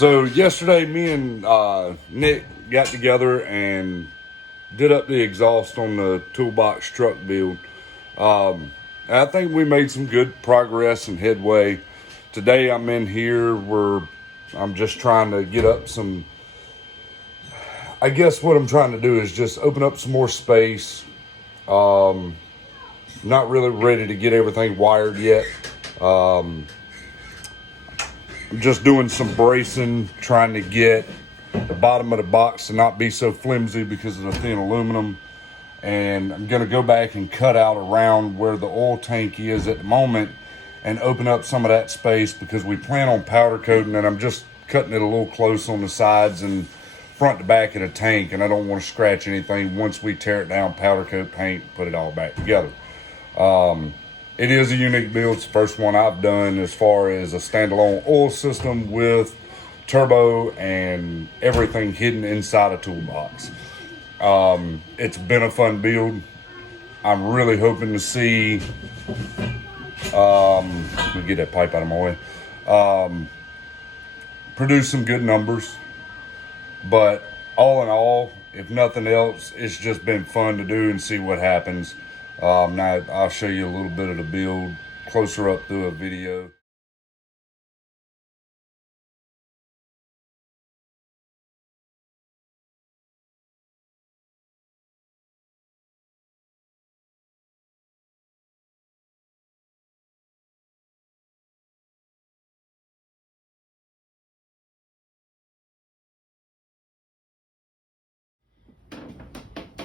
So yesterday, me and Nick got together and did up the exhaust on the toolbox truck build. I think we made some good progress and headway. Today I'm in here where I'm just trying to get up some. I guess what I'm trying to do is just open up some more space. Not really ready to get everything wired yet. I'm just doing some bracing, trying to get the bottom of the box to not be so flimsy because of the thin aluminum. And I'm going to go back and cut out around where the oil tank is at the moment and open up some of that space because we plan on powder coating, and I'm just cutting it a little close on the sides and front to back of the tank, and I don't want to scratch anything. Once we tear it down, powder coat paint, put it all back together. It is a unique build. It's the first one I've done as far as a standalone oil system with turbo and everything hidden inside a toolbox. It's been a fun build. I'm really hoping to see, let me get that pipe out of my way, produce some good numbers. But all in all, if nothing else, it's just been fun to do and see what happens. Now I'll show you a little bit of the build closer up through a video.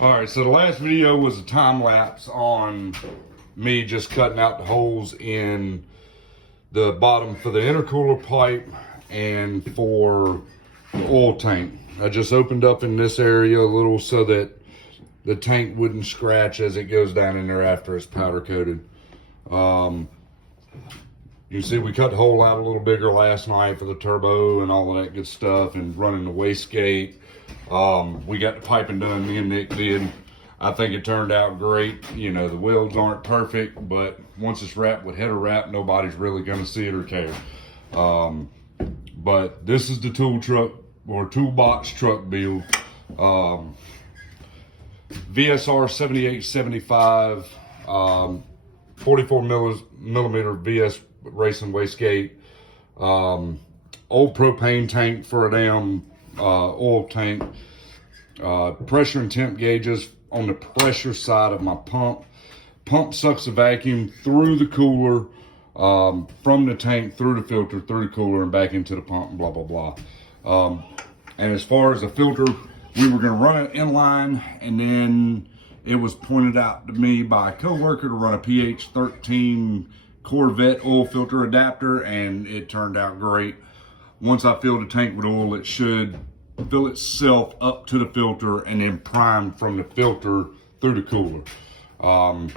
All right, so the last video was a time lapse on me just cutting out the holes in the bottom for the intercooler pipe and for the oil tank. I just opened up in this area a little so that the tank wouldn't scratch as it goes down in there after it's powder coated. You see we cut the hole out a little bigger last night for the turbo and all of that good stuff, and running the wastegate. We got the piping done, me and Nick did. I think it turned out great. You know, the welds aren't perfect, but once it's wrapped with header wrap, nobody's really gonna see it or care. But this is the tool truck or toolbox truck build. VSR 7875, 44 millimeter VS racing wastegate, old propane tank for a damn oil tank, pressure and temp gauges on the pressure side of my pump. Pump sucks the vacuum through the cooler, from the tank through the filter, through the cooler, and back into the pump, and blah, blah, blah. And as far as the filter, we were gonna run it inline, and then it was pointed out to me by a coworker to run a pH 13 Corvette oil filter adapter, and it turned out great. Once I fill the tank with oil, it should fill itself up to the filter and then prime from the filter through the cooler. And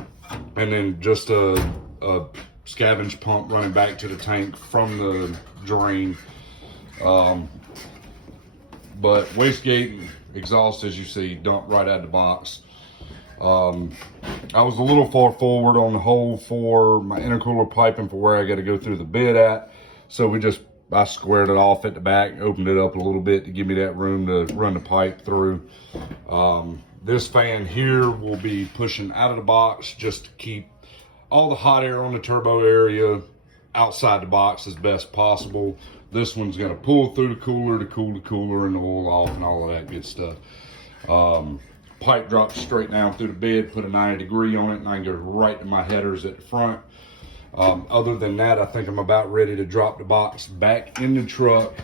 then just a scavenge pump running back to the tank from the drain. But wastegate and exhaust, as you see, dumped right out of the box. I was a little far forward on the hole for my intercooler piping for where I got to go through the bed at. So I squared it off at the back, opened it up a little bit to give me that room to run the pipe through. This fan here will be pushing out of the box just to keep all the hot air on the turbo area outside the box as best possible. This one's gonna pull through the cooler to cool the cooler and the oil off and all of that good stuff. Pipe drops straight down through the bed, put a 90-degree on it, and I can go right to my headers at the front. Other than that, I think I'm about ready to drop the box back in the truck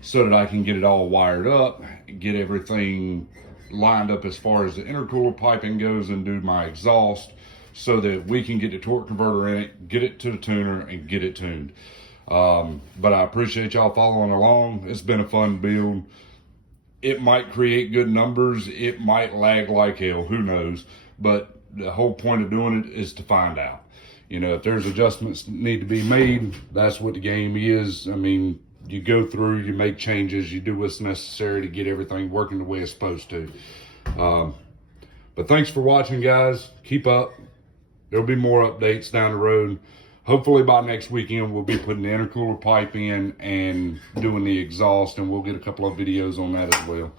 so that I can get it all wired up, get everything lined up as far as the intercooler piping goes, and do my exhaust so that we can get the torque converter in it, get it to the tuner, and get it tuned. But I appreciate y'all following along. It's been a fun build. It might create good numbers. It might lag like hell, who knows? But the whole point of doing it is to find out. You know, if there's adjustments that need to be made, that's what the game is. I mean, you go through, you make changes, you do what's necessary to get everything working the way it's supposed to. But thanks for watching, guys. Keep up. There'll be more updates down the road. hopefully by next weekend, we'll be putting the intercooler pipe in and doing the exhaust, and we'll get a couple of videos on that as well.